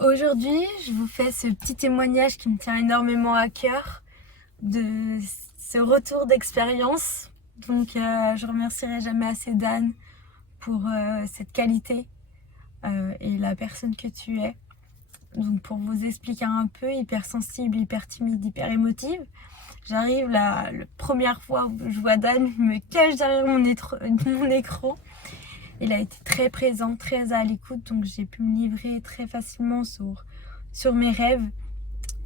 Aujourd'hui, je vous fais ce petit témoignage qui me tient énormément à cœur de ce retour d'expérience. Donc, je remercierai jamais assez Dan pour cette qualité et la personne que tu es. Donc, pour vous expliquer un peu, hypersensible, hyper timide, hyper émotive. J'arrive la première fois où je vois Dan, je me cache derrière mon écran. Il a été très présent, très à l'écoute, donc j'ai pu me livrer très facilement sur mes rêves.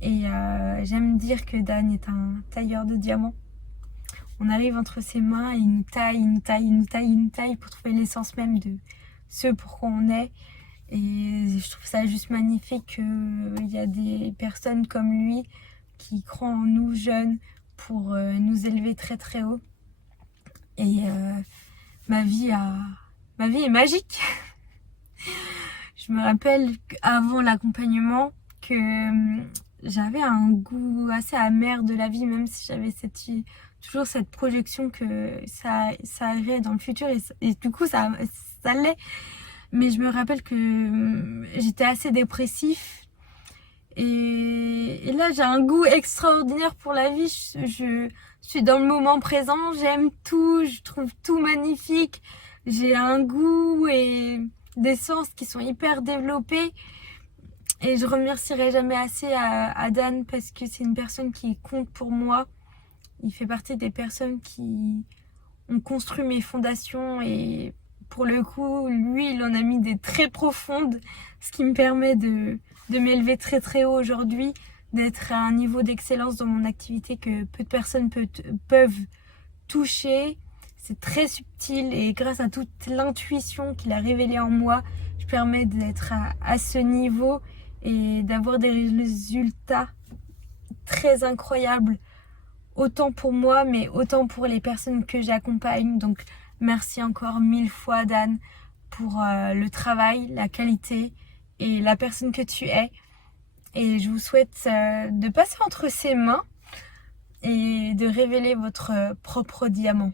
Et j'aime dire que Dan est un tailleur de diamants. On arrive entre ses mains et il nous taille, il nous taille, il nous taille, il nous taille pour trouver l'essence même de ce pourquoi on est. Et je trouve ça juste magnifique qu'il y a des personnes comme lui qui croient en nous jeunes pour nous élever très très haut. Et ma vie est magique. Je me rappelle qu'avant l'accompagnement que j'avais un goût assez amer de la vie, même si j'avais toujours cette projection que ça arriverait dans le futur et du coup ça l'est. Mais je me rappelle que j'étais assez dépressif et là j'ai un goût extraordinaire pour la vie. Je suis dans le moment présent, j'aime tout, je trouve tout magnifique. J'ai un goût et des sens qui sont hyper développés. Et je remercierai jamais assez à Dan parce que c'est une personne qui compte pour moi. Il fait partie des personnes qui ont construit mes fondations et pour le coup, lui, il en a mis des très profondes, ce qui me permet de m'élever très très haut aujourd'hui, d'être à un niveau d'excellence dans mon activité que peu de personnes peuvent toucher. C'est très subtil et grâce à toute l'intuition qu'il a révélée en moi, je permets d'être à ce niveau et d'avoir des résultats très incroyables, autant pour moi mais autant pour les personnes que j'accompagne. Donc merci encore 1000 fois Dan pour le travail, la qualité et la personne que tu es. Et je vous souhaite de passer entre ses mains et de révéler votre propre diamant.